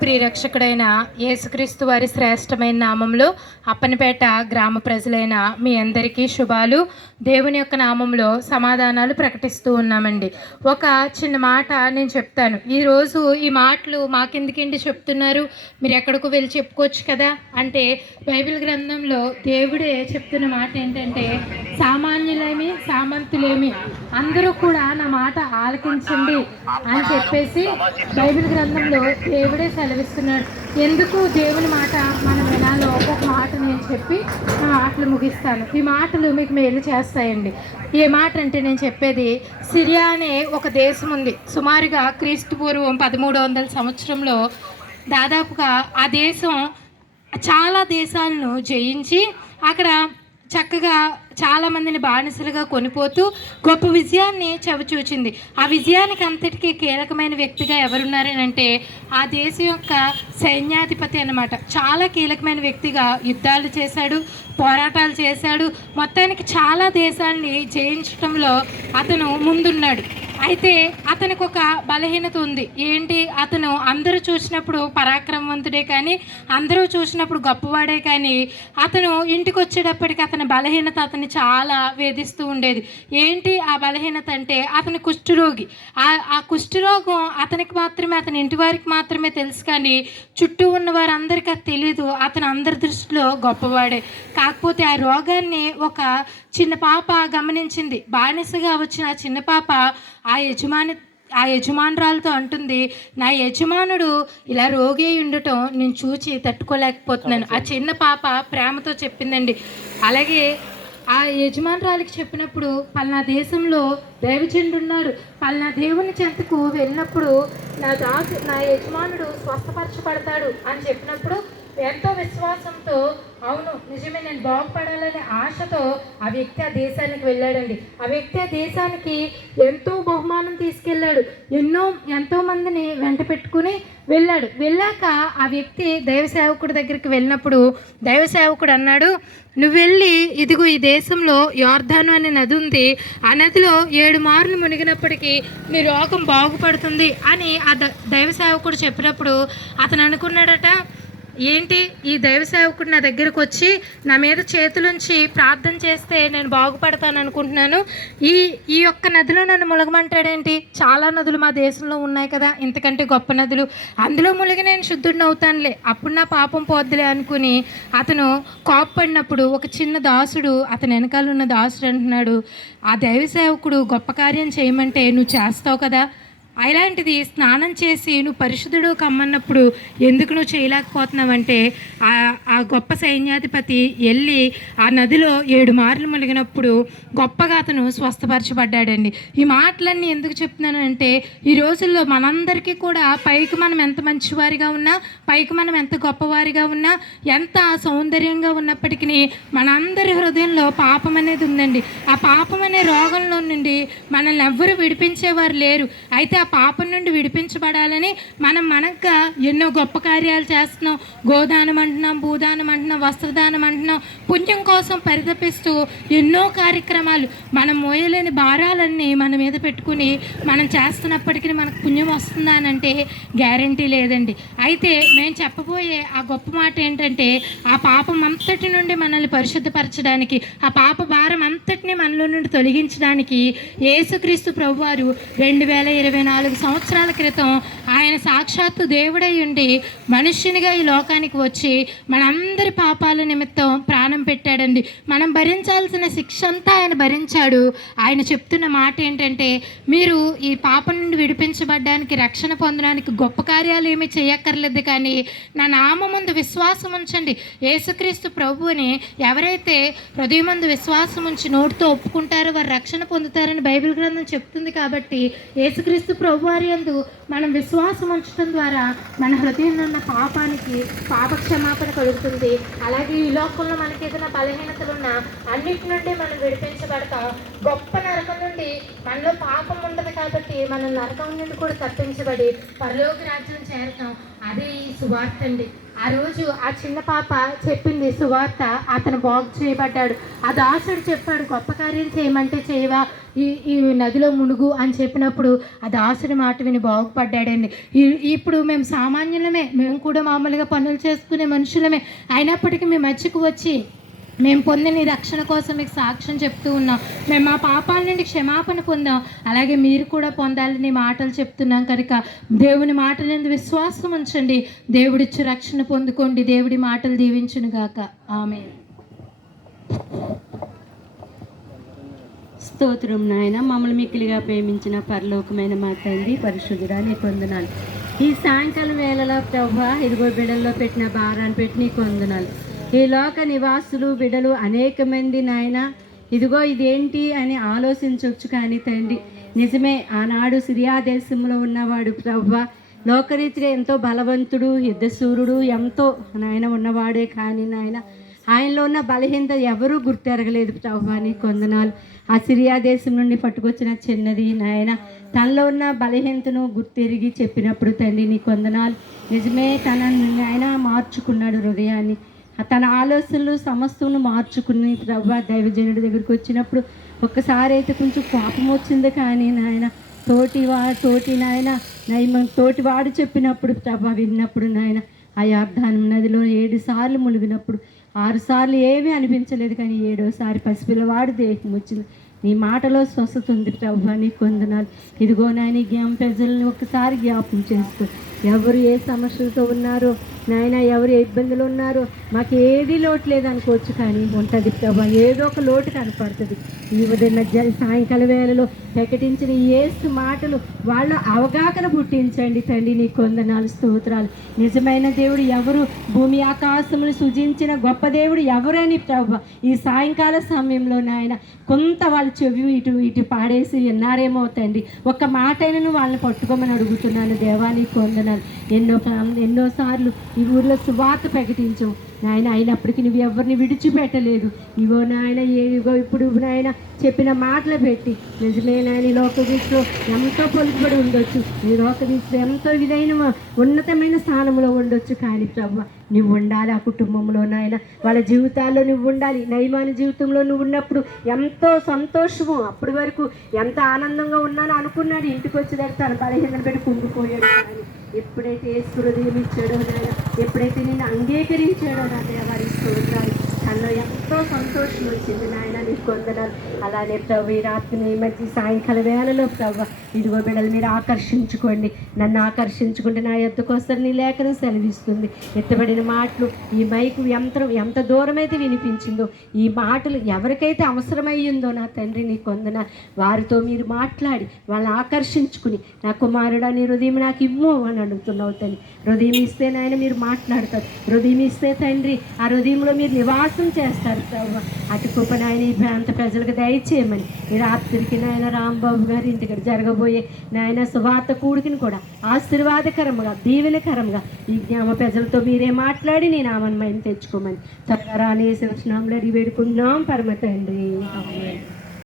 ప్రియరక్షకుడైన యేసుక్రీస్తు వారి శ్రేష్టమైన నామంలో అప్పనపేట గ్రామ ప్రజలైన మీ అందరికీ శుభాలు. దేవుని యొక్క నామంలో సమాధానాలు ప్రకటిస్తూ ఉన్నామండి. ఒక చిన్న మాట నేను చెప్తాను. ఈరోజు ఈ మాటలు మాకెందుకండి చెప్తున్నారు, మీరు ఎక్కడికో వెళ్ళి చెప్పుకోవచ్చు కదా అంటే, బైబిల్ గ్రంథంలో దేవుడే చెప్తున్న మాట ఏంటంటే, సామాన్యులేమి సామంతులేమి అందరూ కూడా నా మాట ఆలకించండి అని చెప్పేసి బైబిల్ గ్రంథంలో దేవుడే సెలవిస్తున్నాడు. ఎందుకు దేవుని మాట మనం వినాలో ఒక మాట నేను చెప్పి నా మాటలు ముగిస్తాను. ఈ మాటలు మీకు మేలు చేస్తాయండి. ఏ మాట అంటే నేను చెప్పేది, సిరియా అనే ఒక దేశం ఉంది. సుమారుగా క్రీస్తు పూర్వం 1300 సంవత్సరంలో దాదాపుగా ఆ దేశం చాలా దేశాలను జయించి అక్కడ చక్కగా చాలామందిని బానిసలుగా కొనిపోతూ గొప్ప విజయాన్ని చవిచూచింది. ఆ విజయానికి అంతటికీ కీలకమైన వ్యక్తిగా ఎవరున్నారనంటే ఆ దేశం యొక్క సైన్యాధిపతి అన్నమాట. చాలా కీలకమైన వ్యక్తిగా యుద్ధాలు చేశాడు, పోరాటాలు చేశాడు. మొత్తానికి చాలా దేశాన్ని జయించడంలో అతను ముందున్నాడు. అయితే అతనికి ఒక బలహీనత ఉంది. ఏంటి? అతను అందరూ చూసినప్పుడు పరాక్రమవంతుడే కానీ, అందరూ చూసినప్పుడు గొప్పవాడే కానీ, అతను ఇంటికి వచ్చేటప్పటికి అతని బలహీనత అతన్ని చాలా వేధిస్తూ ఉండేది. ఏంటి ఆ బలహీనత అంటే, అతని కుష్ఠరోగి. ఆ కుష్ఠరోగం అతనికి మాత్రమే, అతని ఇంటి వారికి మాత్రమే తెలుసు కానీ చుట్టూ ఉన్న వారందరికీ అది తెలీదు. అతను అందరి దృష్టిలో గొప్పవాడే. కాకపోతే ఆ రోగాన్ని ఒక చిన్న పాప గమనించింది. బానిసగా వచ్చిన ఆ చిన్న పాప ఆ యజమానురాలతో అంటుంది, నా యజమానుడు ఇలా రోగి ఉండటం నేను చూచి తట్టుకోలేకపోతున్నాను. ఆ చిన్న పాప ప్రేమతో చెప్పిందండి. అలాగే ఆ యజమానురాలికి చెప్పినప్పుడు, పలానా దేశంలో దైవజనుడు ఉన్నాడు, పలానా దేవుని చెంతకు వెళ్ళినప్పుడు నా యజమానుడు స్వస్థపరచబడతాడు అని చెప్పినప్పుడు ఎంతో విశ్వాసంతో, అవును నిజమే నేను బాగుపడాలనే ఆశతో ఆ వ్యక్తి ఆ దేశానికి వెళ్ళాడండి. ఆ వ్యక్తి ఆ దేశానికి ఎంతో బహుమానం తీసుకెళ్ళాడు. ఎంతో మందిని వెంట పెట్టుకుని వెళ్ళాడు. వెళ్ళాక ఆ వ్యక్తి దైవ సేవకుడి దగ్గరికి వెళ్ళినప్పుడు దైవ సేవకుడు అన్నాడు, నువ్వు వెళ్ళి ఇదిగో ఈ దేశంలో యోర్దాను అనే నది ఉంది, ఆ నదిలో 7 మార్లు మునిగినప్పటికీ నీ రోగం బాగుపడుతుంది అని ఆ దైవ సేవకుడు చెప్పినప్పుడు అతను అనుకున్నాడట, ఏంటి ఈ దైవ సేవకుడు నా దగ్గరకు వచ్చి నా మీద చేతులుంచి ప్రార్థన చేస్తే నేను బాగుపడతాను అనుకుంటున్నాను, ఈ యొక్క నదిలో నన్ను ములగమంటాడేంటి? చాలా నదులు మా దేశంలో ఉన్నాయి కదా, ఇంతకంటే గొప్ప నదులు, అందులో ములిగి నేను శుద్ధుడిని అవుతానులే, అప్పుడు నా పాపం పోద్దులే అనుకుని అతను కోప్పడినప్పుడు ఒక చిన్న దాసుడు, అతని వెనకాల ఉన్న దాసుడు అంటున్నాడు, ఆ దైవ సేవకుడు గొప్ప కార్యం చేయమంటే నువ్వు చేస్తావు కదా, అలాంటిది స్నానం చేసి నువ్వు పరిశుద్ధుడు కమ్మన్నప్పుడు ఎందుకు నువ్వు చేయలేకపోతున్నావంటే, ఆ గొప్ప సైన్యాధిపతి వెళ్ళి ఆ నదిలో 7 మార్లు మునిగినప్పుడు గొప్పగా అతను స్వస్థపరచబడ్డాడండి. ఈ మాటలన్నీ ఎందుకు చెప్తున్నానంటే, ఈ రోజుల్లో మనందరికీ కూడా పైకి మనం ఎంత మంచివారిగా ఉన్నా, పైకి మనం ఎంత గొప్పవారిగా ఉన్నా, ఎంత సౌందర్యంగా ఉన్నప్పటికీ మనందరి హృదయంలో పాపం అనేది ఉందండి. ఆ పాపం అనే రోగంలో నుండి మనల్ని ఎవ్వరూ విడిపించేవారు లేరు. అయితే ఆ పాపం నుండి విడిపించబడాలని మనకు ఎన్నో గొప్ప కార్యాలు చేస్తున్నాం. గోదానం అంటున్నాం, భూదానం అంటున్నాం, వస్త్రదానం అంటున్నాం. పుణ్యం కోసం పరితపిస్తూ ఎన్నో కార్యక్రమాలు, మనం మోయలేని భారాలన్నీ మన మీద పెట్టుకుని మనం చేస్తున్నప్పటికీ మనకు పుణ్యం వస్తుందా అని అంటే గ్యారంటీ లేదండి. అయితే మేము చెప్పబోయే ఆ గొప్ప మాట ఏంటంటే, ఆ పాపం అంతటి నుండి మనల్ని పరిశుద్ధపరచడానికి, ఆ పాప భారం అంతటిని మనలో నుండి తొలగించడానికి యేసుక్రీస్తు ప్రభువారు 2024 సంవత్సరాల క్రితం ఆయన సాక్షాత్తు దేవుడై ఉండి మనుష్యునిగా ఈ లోకానికి వచ్చి మనందరి పాపాల నిమిత్తం ప్రాణం పెట్టాడండి. మనం భరించాల్సిన శిక్ష అంతా ఆయన భరించాడు. ఆయన చెప్తున్న మాట ఏంటంటే, మీరు ఈ పాపం నుండి విడిపించబడ్డానికి, రక్షణ పొందడానికి గొప్ప కార్యాలు ఏమీ చేయక్కర్లేదు, కానీ నా నామమందు విశ్వాసం ఉంచండి. యేసుక్రీస్తు ప్రభువుని ఎవరైతే హృదయమందు విశ్వాసం ఉంచి నోటితో ఒప్పుకుంటారో వారు రక్షణ పొందుతారని బైబిల్ గ్రంథం చెప్తుంది. కాబట్టి యేసుక్రీస్తు ప్రభువారి యందు మనం విశ్వాసం ఉంచడం ద్వారా మన హృదయంలో ఉన్న పాప క్షమాపణ కలుగుతుంది. అలాగే ఈ లోకంలో మనకి ఏదైనా బలహీనతలు ఉన్నా అన్నిటి నుండి మనం విడిపించబడతాం. గొప్ప నరకం నుండి మనలో పాపం ఉండదు కాబట్టి మనం నరకం నుండి కూడా తప్పించబడి పరలోక రాజ్యం చేరతాం. అదే ఈ సువార్త అండి. ఆ రోజు ఆ చిన్న పాప చెప్పింది సువార్త, అతను బాగు చేయబడ్డాడు. ఆ దాసుడు చెప్పాడు, గొప్ప కార్యం చేయమంటే చేయవా, ఈ నదిలో మునుగు అని చెప్పినప్పుడు ఆ దాసుడి మాట విని బాగుపడ్డాడండి. ఇప్పుడు మేము సామాన్యులమే, మేము కూడా మామూలుగా పనులు చేసుకునే మనుషులమే, అయినప్పటికీ మీ మధ్యకు వచ్చి మేము పొందిన రక్షణ కోసం మీకు సాక్ష్యం చెప్తూ ఉన్నాం. మేము మా పాపాల నుండి క్షమాపణ పొందాం, అలాగే మీరు కూడా పొందాలని మాటలు చెప్తున్నాం కనుక దేవుని మాటలందు విశ్వాసం ఉంచండి, దేవుడిచ్చి రక్షణ పొందుకోండి. దేవుడి మాటలు దీవించును గాక. ఆమేన్. స్తోత్రం నాయన. మమ్మల్ని మిక్కిలిగా ప్రేమించిన పరలోకమైన మా తండ్రి, పరిశుద్ధుడా నీ వందనాలు. ఈ సాయంకాలం వేళలో ప్రభువా, ఇదిగో బిడల్లో పెట్టిన భారాన్ని పెట్టి నీకు వందనాలు. ఈ లోక నివాసులు బిడలు అనేక మంది నాయన ఇదిగో ఇదేంటి అని ఆలోచించవచ్చు, కానీ తండ్రి నిజమే, ఆనాడు సిరియా దేశంలో ఉన్నవాడు ప్రభువా లోకరీతిగా ఎంతో బలవంతుడు, యుద్ధశూరుడు, ఎంతో నాయన ఉన్నవాడే, కానీ నాయన ఆయనలో ఉన్న బలహీనత ఎవరూ గుర్తెరగలేదు ప్రభువా నీకు వందనాలు. ఆ సిరియా దేశం నుండి పట్టుకొచ్చిన చిన్నది నాయన తనలో ఉన్న బలహీనతను గుర్తెరిగి చెప్పినప్పుడు తండ్రి నీకు వందనాలు. నిజమే, తన ఆయన మార్చుకున్నాడు హృదయాన్ని, తన ఆలోచనలు సమస్తను మార్చుకుని ప్రభువా దైవజనుడి దగ్గరికి వచ్చినప్పుడు ఒక్కసారి అయితే కొంచెం కోపం వచ్చింది, కానీ నాయన తోటి నాయన తోటివాడు చెప్పినప్పుడు ప్రభా విన్నప్పుడు నాయన ఆ యార్దాను నదిలో 7 సార్లు మునిగినప్పుడు 6 సార్లు ఏమీ అనిపించలేదు, కానీ 7వసారి పసిపిల్లవాడు దేహం వచ్చింది. నీ మాటలో స్వస్థత ఉంది ప్రభువా నీకు వందనాలు. ఇదిగో నాయన ప్రజలను ఒక్కసారి జ్ఞాపకం చేస్తూ ఎవరు ఏ సమస్యలతో ఉన్నారో నాయన, ఎవరు ఏ ఇబ్బందులు ఉన్నారో, మాకు ఏది లోటు లేదనుకోవచ్చు, కానీ ఉంటుంది ప్రభా, ఏదో ఒక లోటు కనపడుతుంది. ఈ ఉదయం సాయంకాల వేళలో ప్రకటించిన యేసు మాటలు వాళ్ళ అవగాహన పుట్టించండి తండ్రి నీకు వందనాలు, స్తోత్రాలు. నిజమైన దేవుడు ఎవరు, భూమి ఆకాశములు సృజించిన గొప్ప దేవుడు ఎవరని ప్రభా ఈ సాయంకాల సమయంలో నాయన కొంత వాళ్ళ చెవి ఇటు పాడేసి విన్నారేమో తండ్రి, ఒక్క మాట అయినను వాళ్ళని పట్టుకోమని అడుగుతున్నాను దేవా నీకు వందనాలు. ఎన్నోసార్లు ఈ ఊర్లో సువార్త ప్రకటించవు నాయన, అయినప్పటికీ నువ్వు ఎవరిని విడిచిపెట్టలేదు. ఇగో నాయన ఇప్పుడు నాయన చెప్పిన మాటలు పెట్టి నిజమే నాయన లోక దృష్టిలో ఎంతో పొలుపుబడి ఉండొచ్చు, నీ లోక దృష్టిలో ఎంతో విధైన ఉన్నతమైన స్థానంలో ఉండొచ్చు, కానీ ప్రభు నువ్వు ఉండాలి ఆ కుటుంబంలో నాయన, వాళ్ళ జీవితాల్లో నువ్వు ఉండాలి. నయమాని జీవితంలో నువ్వు ఉన్నప్పుడు ఎంతో సంతోషము, అప్పటి వరకు ఎంత ఆనందంగా ఉన్నానో అనుకున్నాడు, ఇంటికి వచ్చేదాకా తన బలహీనను పెట్టి కుంగిపోయాడు. కానీ ఎప్పుడైతే హృదయం ఇచ్చాడో నాయన, ఎప్పుడైతే నేను అంగీకరించాడో నా దేవారి స్తోత్రాలు, తనలో ఎంతో సంతోషం వచ్చింది నాయన నీకు వందనాలు. అలానే ప్రభు ఈ రాత్రి మంచి సాయంకాల వేళలో ప్రభు ఇదిగో బిడ్డలు మీరు ఆకర్షించుకోండి, నన్ను ఆకర్షించుకుంటే నా ఎద్దుకు వస్తారు నీ లేఖనం సెలవిస్తుంది. ఎత్తబడిన మాటలు ఈ మైకు యంత్రం ఎంత దూరమైతే వినిపించిందో, ఈ మాటలు ఎవరికైతే అవసరమయ్యిందో నా తండ్రి నీకు వందనాలు, వారితో మీరు మాట్లాడి వాళ్ళని ఆకర్షించుకుని నా కుమారుడా నీ హృదయం నాకు ఇమ్ము అని అడుగుతున్నావు తండ్రి. హృదయం ఇస్తే నాయన మీరు మాట్లాడతారు, హృదయం ఇస్తే తండ్రి ఆ హృదయంలో మీరు నివాసం చేస్తారు ప్రభు. అటు కృప నాయన ఈ ప్రాంత ప్రజలకు దయచేయమని ఈ రాత్రికి నాయన రాంబాబు గారి ఇంటికి జరగబోయే నాయన సువార్త కూడికిని కూడా ఆశీర్వాదకరంగా దీవెనకరంగా ఈ గ్రామ ప్రజలతో మీరే మాట్లాడి నేను ఆమన్మయం తెచ్చుకోమని త్వరగా రాని యేసు నామములో వేడుకుంటున్నాం పరమ తండ్రి. ఆమేన్.